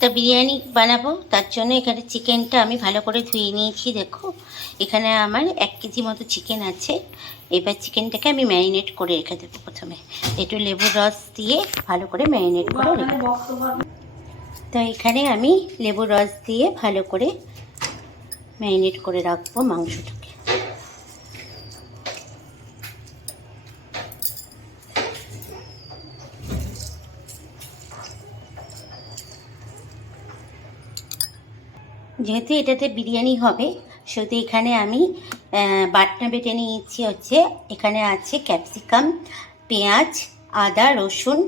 তা বিরিয়ানি বানাবো, তার জন্য এখানে চিকেনটা আমি ভালো করে ধুয়ে নিয়েছি, দেখো। এখানে আমার এক কেজি মতো চিকেন আছে। এবার চিকেনটাকে আমি ম্যারিনেট করে রেখে দেবো প্রথমে। একটু লেবুর রস দিয়ে ভালো করে ম্যারিনেট করে রেখে তো এখানে আমি লেবুর রস দিয়ে ভালো করে ম্যারিনেট করে রাখব মাংসটাকে। যেহেতু এটাতে বিরিয়ানি হবে সেহেতু এখানে আমি বাটনা বেটে নিয়েছি হচ্ছে, এখানে আছে ক্যাপসিকাম, পেঁয়াজ, আদা, রসুন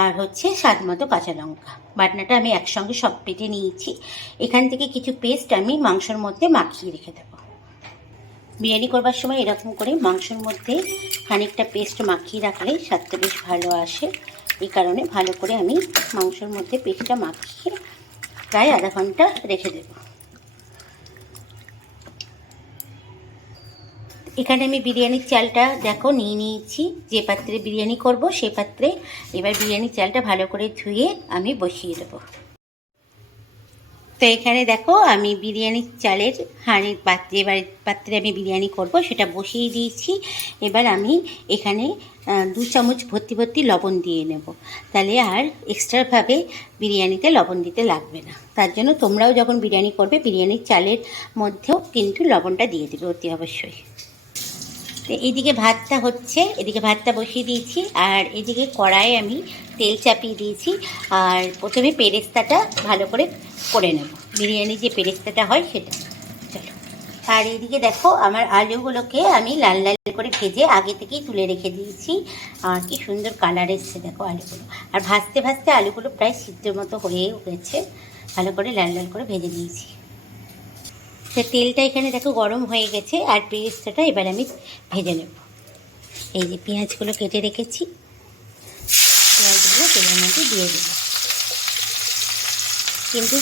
আর হচ্ছে স্বাদ মতো কাঁচা লঙ্কা। বাটনাটা আমি একসঙ্গে সব বেটে নিয়েছি। এখান থেকে কিছু পেস্ট আমি মাংসর মধ্যে মাখিয়ে রেখে দেবো। বিরিয়ানি করবার সময় এরকম করে মাংসর মধ্যে খানিকটা পেস্ট মাখিয়ে রাখলে স্বাদটা বেশ ভালো আসে। এই কারণে ভালো করে আমি মাংসর মধ্যে পেস্টটা মাখিয়ে প্রায় আধা ঘণ্টা রেখে দেবো। এখানে আমি বিরিয়ানির চালটা, দেখো, নিয়ে নিয়েছি। যে পাত্রে বিরিয়ানি করব, সে পাত্রে। এবার বিরিয়ানির চালটা ভালো করে ধুয়ে আমি বসিয়ে দেবো। তো এখানে দেখো, আমি বিরিয়ানির চালের হাঁড়ির পাত্রে, এবার পাত্রে আমি বিরিয়ানি করব, সেটা বসিয়ে দিয়েছি। এবার আমি এখানে দু চামচ ভর্তি ভর্তি লবণ দিয়ে নেব। তাহলে আর এক্সট্রাভাবে বিরিয়ানিতে লবণ দিতে লাগবে না। তার জন্য তোমরাও যখন বিরিয়ানি করবে, বিরিয়ানির চালের মধ্যেও কিন্তু লবণটা দিয়ে দেবে অতি অবশ্যই। তো এইদিকে ভাতটা হচ্ছে, এদিকে ভাতটা বসিয়ে দিয়েছি, আর এদিকে কড়াইয়ে আমি তেল চাপিয়ে দিয়েছি, আর প্রথমে পেরেস্তাটা ভালো করে করে নেব। বিরিয়ানি যে পেরেস্তাটা হয় সেটা। চলো। আর এদিকে দেখো, আমার আলুগুলোকে আমি লাল লাল করে ভেজে আগে থেকেই তুলে রেখে দিয়েছি। আর কি সুন্দর কালার এসছে দেখো আলুগুলো। আর ভাজতে ভাজতে আলুগুলো প্রায় সিদ্ধের মতো হয়ে গেছে। ভালো করে লাল লাল করে ভেজে দিয়েছি। তো তেলটা এখানে দেখো গরম হয়ে গেছে আর পেঁয়াজটা এবার আমি ভেজে নেব। এই যে পেঁয়াজগুলো কেটে রেখেছি, পেঁয়াজগুলো তেলের মধ্যে দিয়ে দেবো। কিন্তু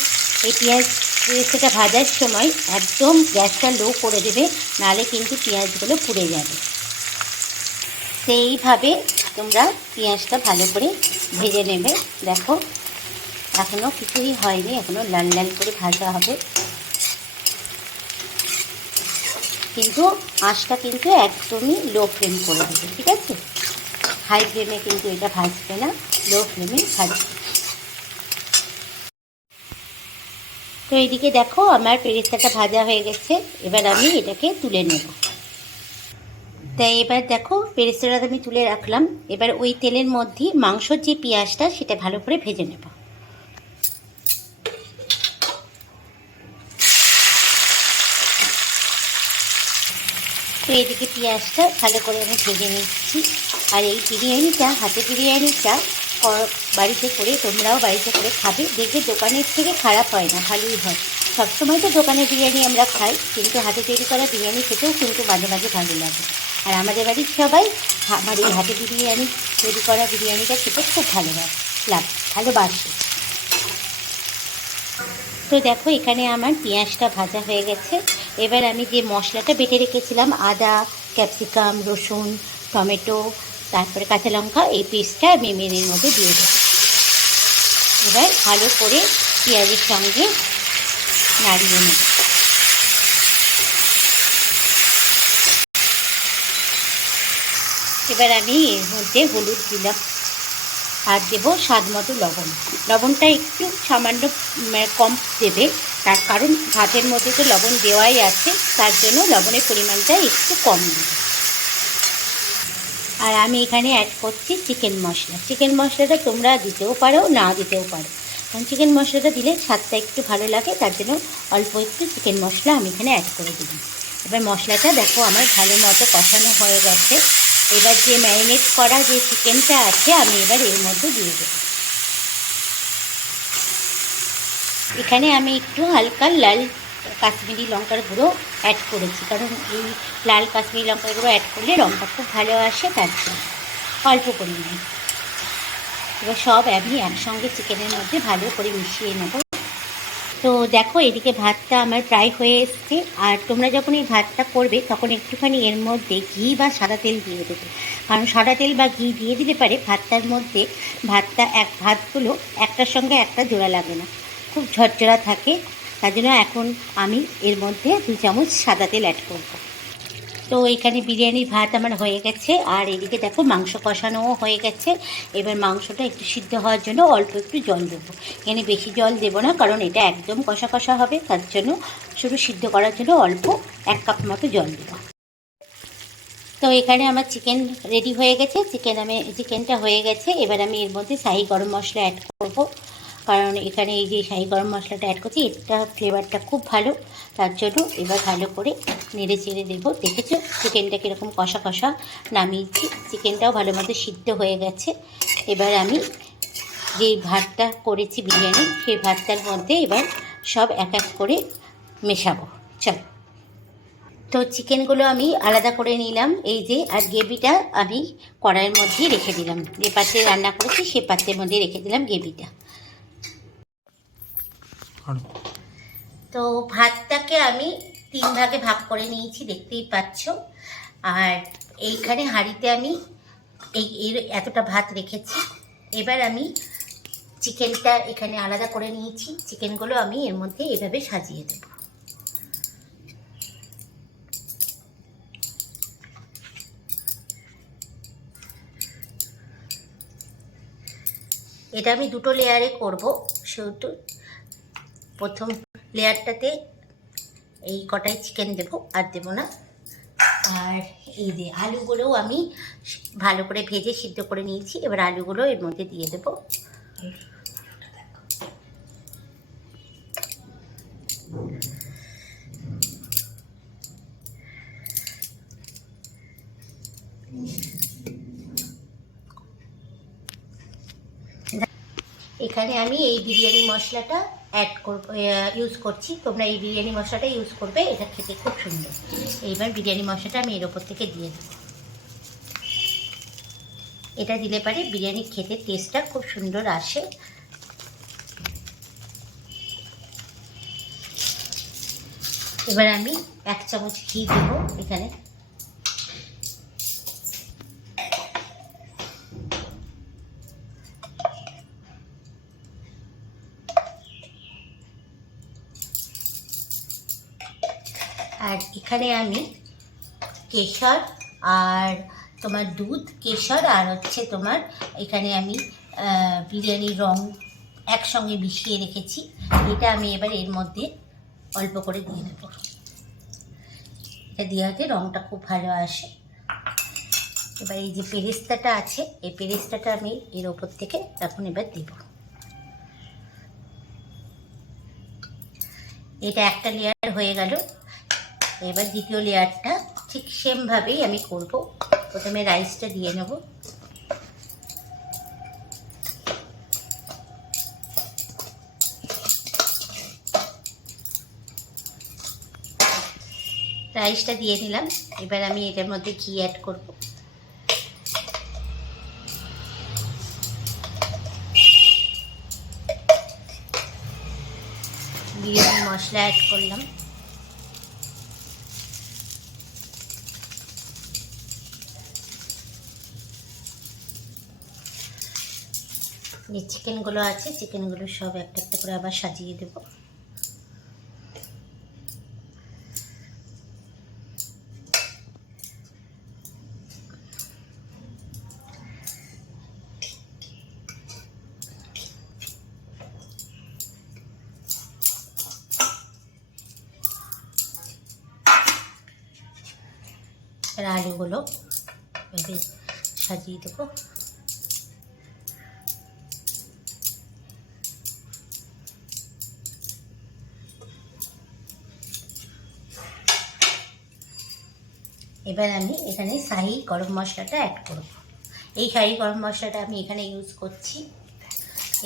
এই পেঁয়াজ পেঁয়াজটা ভাজার সময় একদম গ্যাসটা লো করে দেবে নাহলে কিন্তু পেঁয়াজগুলো পুড়ে যাবে। তো এইভাবে তোমরা পেঁয়াজটা ভালো করে ভেজে নেবে। দেখো এখনও কিছুই হয়নি এখনও লাল লাল করে ভাজা হবে। কিন্তু আঁশটা কিন্তু একদমই লো ফ্লেম করে দেবে, ঠিক আছে? হাই ফ্লেমে কিন্তু এটা ভাজবে না লো ফ্লেমে ভাজবে। তো এইদিকে দেখো, আমার পেরেস্তাটা ভাজা হয়ে গেছে, এবার আমি এটাকে তুলে নেব। তাই এবার দেখো, পেরেস্তাটা আমি তুলে রাখলাম, এবার ওই তেলের মধ্যে মাংসর যে পেঁয়াজটা, সেটা ভালো করে ভেজে নেব। তো এদিকে পেঁয়াজটা ভালো করে আমি ভেজে নিচ্ছি। আর এই বিরিয়ানিটা, হাতে বিরিয়ানিটা বাড়িতে করে, তোমরাও বাড়িতে করে খাবে। দেখবে দোকানের থেকে খারাপ হয় না, ভালোই হয়। সবসময় তো দোকানের বিরিয়ানি আমরা খাই, কিন্তু হাতে তৈরি করা বিরিয়ানি খেতেও কিন্তু মাঝে মাঝে ভালো লাগে। আর আমাদের বাড়ির সবাই আমার এই হাতে বিরিয়ানি, তৈরি করা বিরিয়ানিটা খেতে খুব ভালোবাসে, লাভ, ভালোবাসে। তো দেখো, এখানে আমার পেঁয়াজটা ভাজা হয়ে গেছে। এবার আমি যে মশলাটা বেটে রেখেছিলাম আদা ক্যাপসিকাম রসুন টমেটো তারপরে কাঁচা লঙ্কা এই পেস্টটা আমি মেনের মধ্যে দিয়ে দেবো। এবার ভালো করে পেঁয়াজের সঙ্গে নাড়িয়ে নেব। এবার আমি এর মধ্যে হলুদ দিলাম আর দেবো স্বাদ মতো লবণ। লবণটা একটু সামান্য উম, কম দেবে। তার কারণ ভাতের মধ্যে তো লবণ দেওয়াই আছে, তার জন্য লবণের পরিমাণটা একটু কম দেবে আর আমি এখানে অ্যাড করছি চিকেন মশলা। চিকেন মশলাটা তোমরা দিতেও পারো, না দিতেও পারো। কারণ চিকেন মশলাটা দিলে স্বাদটা একটু ভালো লাগে, তার জন্য অল্প একটু চিকেন মশলা আমি এখানে অ্যাড করে দিলাম। এবার মশলাটা দেখো, আমার ভালো মতো কষানো হয়ে গেছে। এবার যে ম্যারিনেট করা যে চিকেনটা আছে, আমি এবার এর মধ্যে দিয়ে দেবো। এখানে আমি একটু হালকা লাল কাশ্মীরি লঙ্কার গুঁড়ো অ্যাড করেছি। কারণ এই লাল কাশ্মীরি লঙ্কার গুঁড়ো অ্যাড করলে রঙটা খুব ভালো আসে তার জন্য। অল্প পরিমাণে। এবার সব আমি একসঙ্গে চিকেনের মধ্যে ভালো করে মিশিয়ে নেব। তো দেখো, এদিকে ভাতটা আমার প্রায় হয়ে এসছে। আর তোমরা যখন এই ভাতটা করবে, তখন একটুখানি এর মধ্যে ঘি বা সাদা তেল দিয়ে দেবে। কারণ সাদা তেল বা ঘি দিয়ে দিলে পারে ভাতটার মধ্যে ভাতটা এক ভাতগুলো একটার সঙ্গে একটা জোড়া লাগে না। খুব ঝরঝরা থাকে, তার জন্য এখন আমি এর মধ্যে দু চামচ সাদা তেল অ্যাড করব। তো এখানে বিরিয়ানির ভাত আমার হয়ে গেছে, আর এদিকে দেখো মাংস কষানোও হয়ে গেছে। এবার মাংসটা একটু সিদ্ধ হওয়ার জন্য অল্প একটু জল দেবো। এখানে বেশি জল দেবো না, কারণ এটা একদম কষা কষা হবে, তার জন্য শুধু সিদ্ধ করার জন্য অল্প এক কাপ মতো জল দেবো। তো এখানে আমার চিকেন রেডি হয়ে গেছে, চিকেন আমি, চিকেনটা হয়ে গেছে। এবার আমি এর মধ্যে শাহি গরম মশলা অ্যাড করব। কারণ এখানে এই যে শাহি গরম মশলাটা অ্যাড করছি, এটা ফ্লেভারটা খুব ভালো। তার জন্য এবার ভালো করে নেড়ে চেড়ে দেবো দেখেছ? চিকেনটা কীরকম কষা কষা নামিয়েছি। চিকেনটাও ভালো মতো সিদ্ধ হয়ে গেছে। এবার আমি যে ভাতটা করেছি বিরিয়ানি, সেই ভাতটার মধ্যে এবার সব এক এক করে মেশাবো। চলো। তো চিকেনগুলো আমি আলাদা করে নিলাম। এই যে, আর গ্রেভিটা আমি কড়াইয়ের মধ্যেই রেখে দিলাম। যে পাত্রে রান্না করেছি, সে পাত্রের মধ্যে রেখে দিলাম গ্রেভিটা। তো ভাতটাকে আমি তিন ভাগে ভাগ করে নিয়েছি, দেখতেই পাচ্ছ। আর এইখানে হাঁড়িতে আমি এই, এর এতটা ভাত রেখেছি। এবার আমি চিকেনটা এখানে আলাদা করে নিয়েছি। চিকেনগুলো আমি এর মধ্যে এভাবে সাজিয়ে দেবো। এটা আমি দুটো লেয়ারে করব সেহেতু প্রথম লেয়ারটাতে এই কটাই চিকেন দেব, আর দেব না। আর এই যে আলুগুলোও আমি ভালো করে ভেজে সিদ্ধ করে নিয়েছি, এবার আলুগুলো এর মধ্যে দিয়ে দেব। এখানে আমি এই বিরিয়ানি মশলাটা অ্যাড করব ইউজ করছি। তোমরা এই বিরিয়ানি মশলাটা ইউজ করবে, এটা খেতে খুব সুন্দর। এইবার বিরিয়ানি মশলাটা আমি এর ওপর থেকে দিয়ে দেবো। এটা দিলে পারে বিরিয়ানি খেতে টেস্টটা খুব সুন্দর আসে। এবার আমি এক চামচ ঘি দেবো এখানে। এখানে আমি কেশর আর তোমার দুধ, কেশর আর হচ্ছে তোমার এখানে আমি বিরিয়ানির রং একসঙ্গে মিশিয়ে রেখেছি। এটা আমি এবার এর মধ্যে অল্প করে দিয়ে দেবো। এটা দেওয়া দেওয়াতে রংটা খুব ভালো আসে। এবার এই যে পেরেস্তাটা আছে, এই পেরেস্তাটা আমি এর ওপর থেকে এখন এবার দেব। এটা একটা লেয়ার হয়ে গেল। এবার দ্বিতীয় লেয়ারটা ঠিক সেমভাবেই আমি করব। প্রথমে রাইসটা দিয়ে নেব। রাইসটা দিয়ে নিলাম। এবার আমি এটার মধ্যে ঘি অ্যাড করব। বিরিয়ানি মশলা অ্যাড করলাম। যে চিকেনগুলো আছে চিকেনগুলো সব একটা একটা করে আবার সাজিয়ে দেব। আলুগুলো সাজিয়ে দেবো। এবার আমি এখানে শাহি গরম মশলাটা অ্যাড করব। এই শাহি গরম মশলাটা আমি এখানে ইউজ করছি।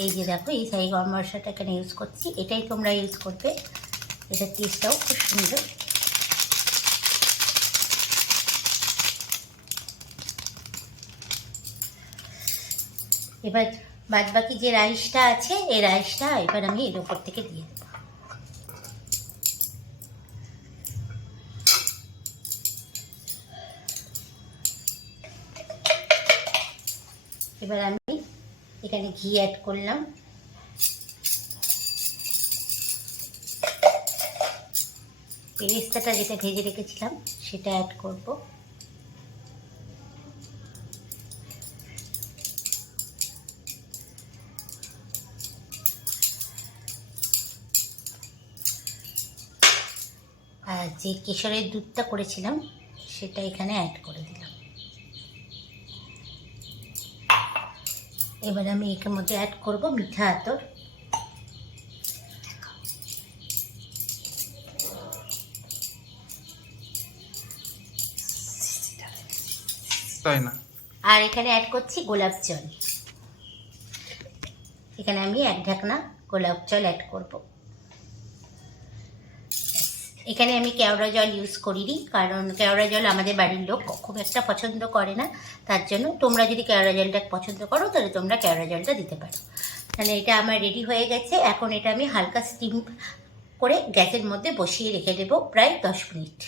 এই যে দেখো, এই শাহি গরম মশলাটা এখানে ইউজ করছি। এটাই তোমরা ইউজ করবে। এটার টেস্টটাও খুব সুন্দর। এবার বাদ বাকি যে রাইসটা আছে, এই রাইসটা এবার আমি এর উপর থেকে দিয়ে দেবো। এবার আমি এখানে ঘি অ্যাড করলাম। পেস্তাটা যেটা ভেজে রেখেছিলাম, সেটা অ্যাড করব। আর যে কেশরের দুধটা করেছিলাম, সেটা এখানে অ্যাড করে দিলাম। এবার আমি এর মধ্যে অ্যাড করব মিঠা আতর। তাই না? আর এখানে অ্যাড করছি গোলাপ জল। এখানে আমি এক ঢাকনা গোলাপ জল অ্যাড করব। এখানে আমি কেওড়া জল ইউজ করিনি, কারণ কেওড়া জল আমাদের বাড়ির লোক খুব একটা পছন্দ করে না। তার জন্য তোমরা যদি কেওড়া জলটা পছন্দ করো, তাহলে তোমরা কেওড়া জলটা দিতে পারো। তাহলে এটা আমার রেডি হয়ে গেছে। এখন এটা আমি হালকা স্টিম করে গ্যাসের মধ্যে বসিয়ে রেখে দেবো প্রায় দশ মিনিট।